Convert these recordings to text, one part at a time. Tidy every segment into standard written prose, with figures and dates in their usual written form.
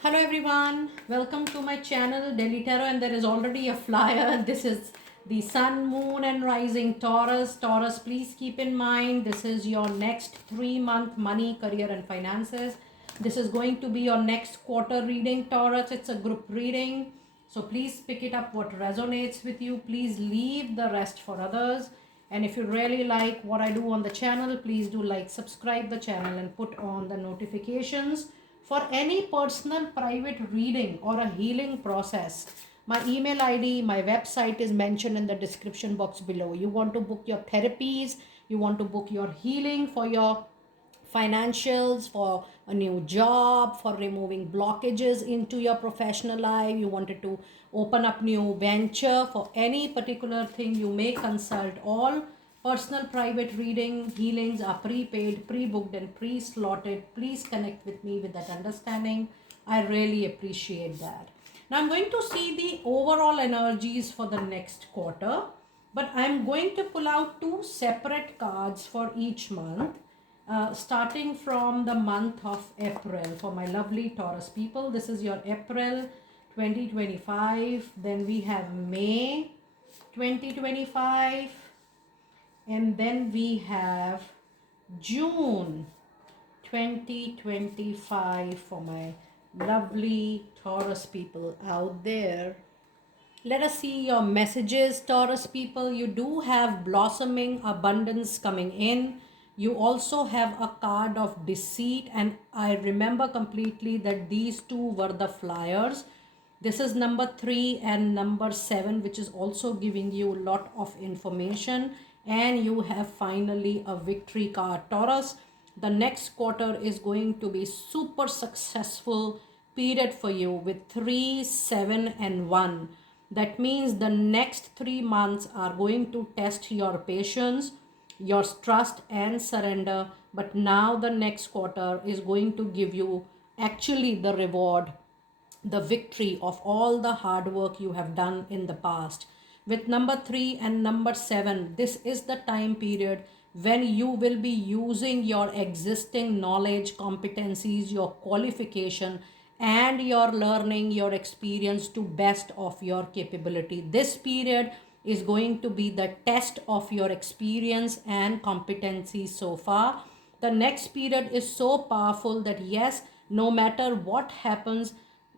Hello everyone, welcome to my channel Delhi Tarot, and there is already a flyer. This is the Sun, Moon and Rising Taurus. Taurus, please keep in mind this is your next 3-month money, career and finances. This is going to be your next quarter reading, Taurus. It's a group reading. So please pick it up what resonates with you. Please leave the rest for others. And if you really like what I do on the channel, please do like, subscribe the channel and put on the notifications for any personal private reading or a healing process. My email ID, my website is mentioned in the description box below. You want to book your therapies, you want to book your healing for your financials, for a new job, for removing blockages into your professional life, you wanted to open up new venture, for any particular thing, you may consult. All personal private reading healings are prepaid, pre-booked and pre-slotted. Please connect with me with that understanding. I really appreciate that. Now I'm going to see the overall energies for the next quarter, but I'm going to pull out two separate cards for each month, starting from the month of April for my lovely Taurus people. This is your April 2025. Then we have May 2025. And then we have June 2025 for my lovely Taurus people out there. Let us see your messages, Taurus people. You do have blossoming abundance coming in. You also have a card of deceit, and I remember completely that these two were the flyers. This is number 3 and number 7, which is also giving you a lot of information. And you have finally a victory card, Taurus. The next quarter is going to be super successful period for you with 3, 7 and 1. That means the next 3 months are going to test your patience, your trust and surrender. But now the next quarter is going to give you actually the reward, the victory of all the hard work you have done in the past. With number 3 and number 7, this is the time period when you will be using your existing knowledge, competencies, your qualification and your learning, your experience to best of your capability. This period is going to be the test of your experience and competency so far. The next period is so powerful that yes, no matter what happens,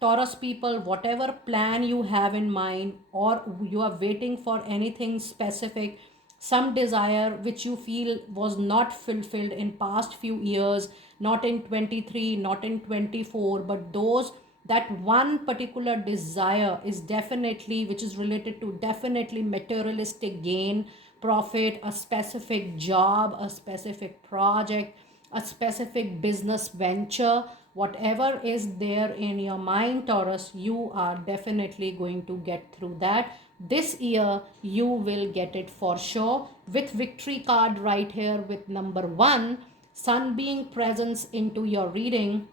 Taurus people, whatever plan you have in mind, or you are waiting for anything specific, some desire which you feel was not fulfilled in past few years, not in 23, not in 24, but those, that one particular desire is definitely, which is related to definitely materialistic gain, profit, a specific job, a specific project, a specific business venture, whatever is there in your mind, Taurus, you are definitely going to get through that. This year you will get it for sure. With victory card right here with number 1, sun being presence into your reading,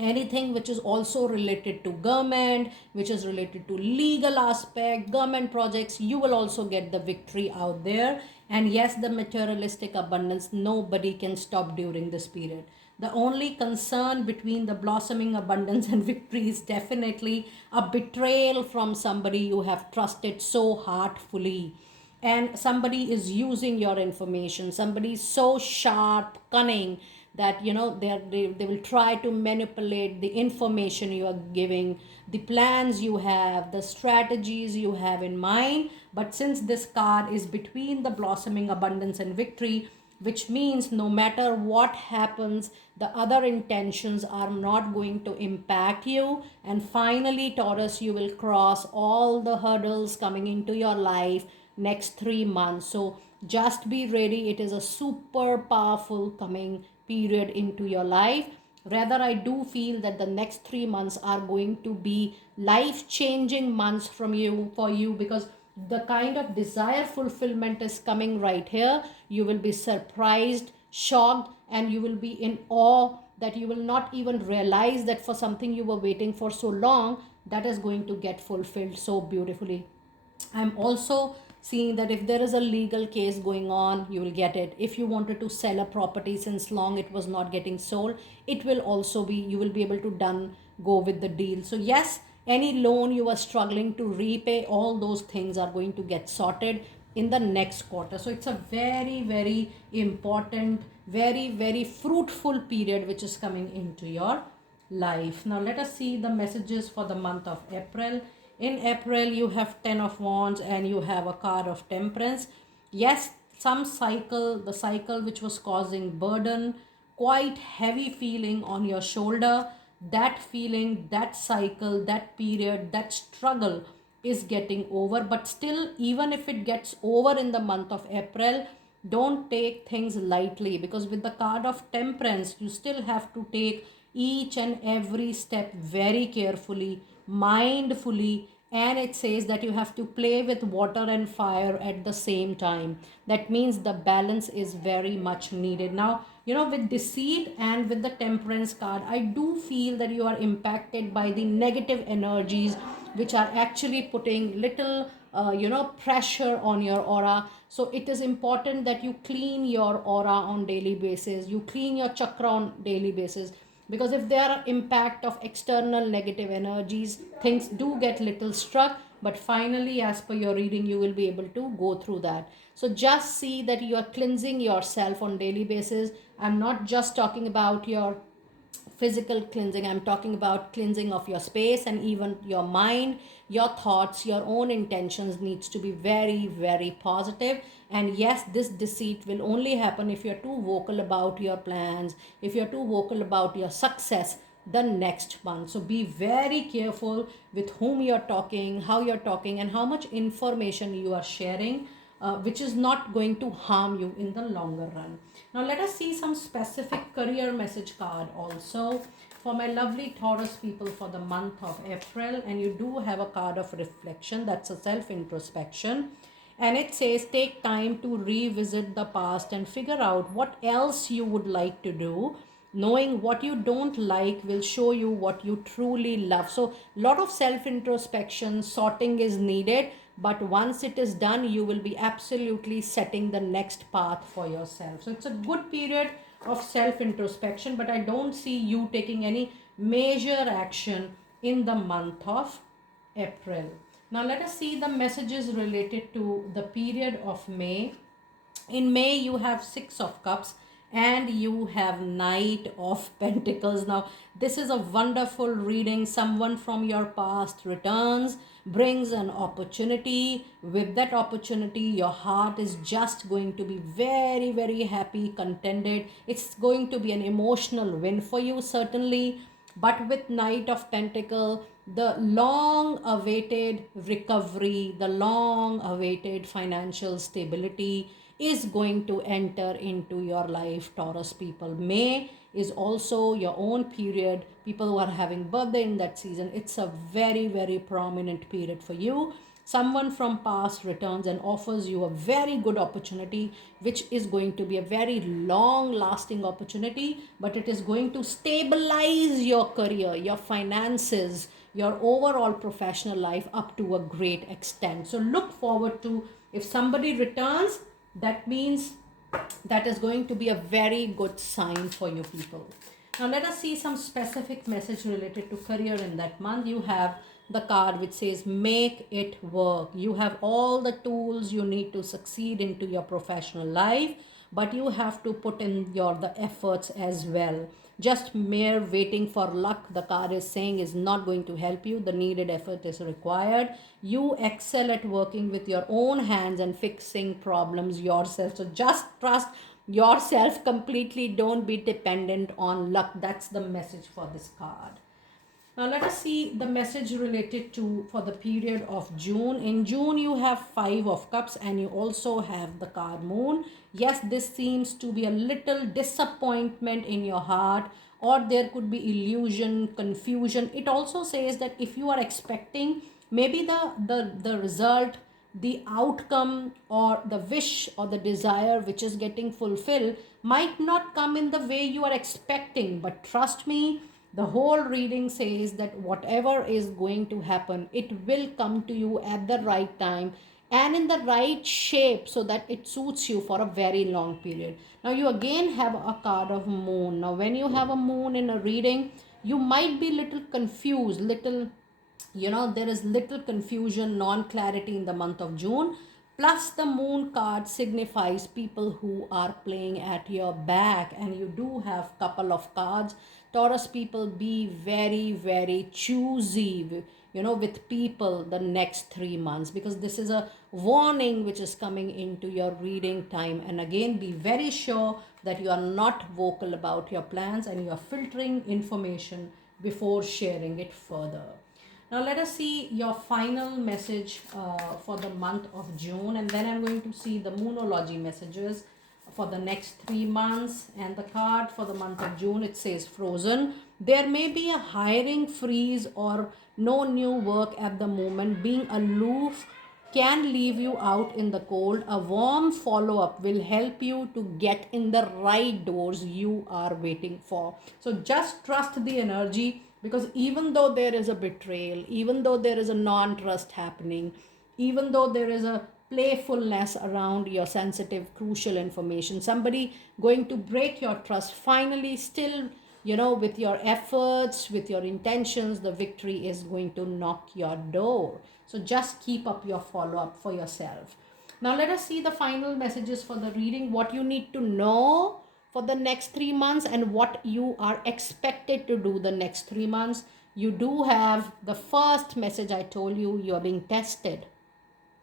anything which is also related to government, which is related to legal aspect, government projects, you will also get the victory out there. And yes, the materialistic abundance, nobody can stop during this period. The only concern between the blossoming abundance and victory is definitely a betrayal from somebody you have trusted so heartfully, and somebody is using your information. Somebody is so sharp, cunning, that they will try to manipulate the information you are giving, the plans you have, the strategies you have in mind. But since this card is between the blossoming abundance and victory, which means no matter what happens, the other intentions are not going to impact you. And finally, Taurus, you will cross all the hurdles coming into your life next 3 months. So just be ready. It is a super powerful coming period into your life. Rather, I do feel that the next 3 months are going to be life changing months for you, because the kind of desire fulfillment is coming right here. You will be surprised, shocked, and you will be in awe that you will not even realize that for something you were waiting for so long, that is going to get fulfilled so beautifully. I'm also seeing that if there is a legal case going on, you will get it. If you wanted to sell a property since long it was not getting sold, it will also be, you will be able to done go with the deal. So yes, any loan you are struggling to repay, all those things are going to get sorted in the next quarter. So it's a very, very important, very, very fruitful period which is coming into your life. Now let us see the messages for the month of April. In April, you have 10 of Wands and you have a card of Temperance. Yes, some cycle, the cycle which was causing burden, quite heavy feeling on your shoulder, that feeling, that cycle, that period, that struggle is getting over. But still, even if it gets over in the month of April, don't take things lightly, because with the card of Temperance, you still have to take each and every step very carefully, mindfully, and it says that you have to play with water and fire at the same time. That means the balance is very much needed. Now, with deceit and with the Temperance card, I do feel that you are impacted by the negative energies which are actually putting little pressure on your aura. So it is important that you clean your aura on daily basis, you clean your chakra on daily basis, because if there are impact of external negative energies, things do get little struck, but finally as per your reading you will be able to go through that. So just see that you are cleansing yourself on daily basis. I'm not just talking about your physical cleansing, I'm talking about cleansing of your space and even your mind, your thoughts, your own intentions needs to be very, very positive. And yes, this deceit will only happen if you're too vocal about your plans, if you're too vocal about your success the next month. So be very careful with whom you're talking, how you're talking, and how much information you are sharing, which is not going to harm you in the longer run. Now let us see some specific career message card also for my lovely Taurus people for the month of April. And you do have a card of reflection, that's a self introspection. And it says take time to revisit the past and figure out what else you would like to do. Knowing what you don't like will show you what you truly love. So a lot of self introspection, sorting is needed, but once it is done you will be absolutely setting the next path for yourself. So it's a good period of self introspection, but I don't see you taking any major action in the month of April. Now let us see the messages related to the period of May. In May you have 6 of cups and you have Knight of Pentacles. Now this is a wonderful reading. Someone from your past returns, brings an opportunity. With that opportunity your heart is just going to be very, very happy, contented. It's going to be an emotional win for you certainly. But with Knight of Pentacle, the long awaited recovery, the long awaited financial stability is going to enter into your life, Taurus people. May is also your own period. People who are having birthday in that season, it's a very, very prominent period for you. Someone from past returns and offers you a very good opportunity, which is going to be a very long lasting opportunity, but it is going to stabilize your career, your finances, your overall professional life up to a great extent. So look forward to, if somebody returns, that means that is going to be a very good sign for you people. Now let us see some specific message related to career in that month. You have the card which says make it work. You have all the tools you need to succeed into your professional life, but you have to put in the efforts as well. Just mere waiting for luck, the card is saying, is not going to help you. The needed effort is required. You excel at working with your own hands and fixing problems yourself. So just trust yourself completely. Don't be dependent on luck. That's the message for this card. Now let us see the message related to for the period of June. In June you have 5 of cups and you also have the card moon. Yes, this seems to be a little disappointment in your heart, or there could be illusion, confusion. It also says that if you are expecting maybe the result, the outcome or the wish or the desire which is getting fulfilled might not come in the way you are expecting, but trust me, the whole reading says that whatever is going to happen, it will come to you at the right time, and in the right shape so that it suits you for a very long period. Now you again have a card of moon. Now when you have a moon in a reading, you might be little confused, little, there is little confusion, non clarity in the month of June. Plus the moon card signifies people who are playing at your back, and you do have couple of cards. Taurus people, be very very choosy with people the next 3 months, because this is a warning which is coming into your reading time. And again, be very sure that you are not vocal about your plans and you are filtering information before sharing it further. Now let us see your final message for the month of June, and then I'm going to see the moonology messages for the next 3 months. And the card for the month of June, it says frozen. There may be a hiring freeze or no new work at the moment. Being aloof can leave you out in the cold. A warm follow up will help you to get in the right doors you are waiting for. So just trust the energy, because even though there is a betrayal, even though there is a non trust happening, even though there is a playfulness around your sensitive, crucial information, somebody going to break your trust, finally, still, with your efforts, with your intentions, the victory is going to knock your door. So just keep up your follow up for yourself. Now let us see the final messages for the reading, what you need to know for the next 3 months and what you are expected to do the next 3 months. You do have the first message. I told you, you are being tested,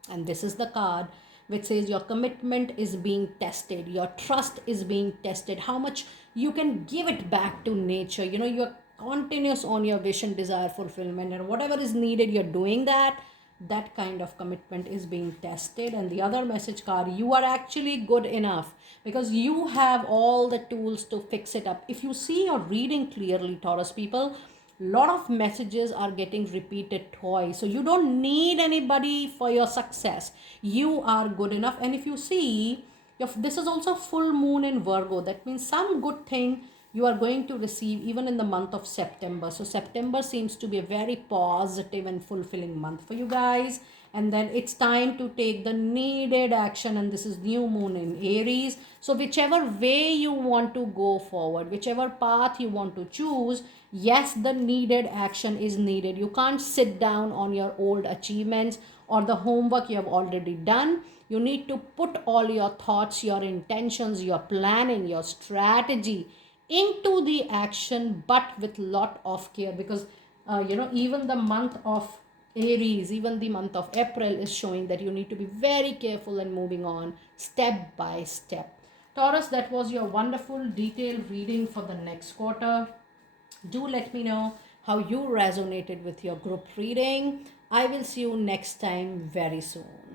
and this is the card which says your commitment is being tested, your trust is being tested, how much you can give it back to nature. You're continuous on your vision, desire, fulfillment, and whatever is needed, you're doing that. That kind of commitment is being tested. And the other message card, you are actually good enough, because you have all the tools to fix it up. If you see your reading clearly, Taurus people, lot of messages are getting repeated twice, so you don't need anybody for your success. You are good enough. And if you see, if this is also full moon in Virgo, that means some good thing you are going to receive even in the month of September. So September seems to be a very positive and fulfilling month for you guys. And then it's time to take the needed action, and this is new moon in Aries. So whichever way you want to go forward, whichever path you want to choose, yes, the needed action is needed. You can't sit down on your old achievements or the homework you have already done. You need to put all your thoughts, your intentions, your planning, your strategy into the action, but with lot of care, because even the month of Aries, even the month of April is showing that you need to be very careful and moving on step by step. Taurus, that was your wonderful detailed reading for the next quarter. Do let me know how you resonated with your group reading. I will see you next time very soon.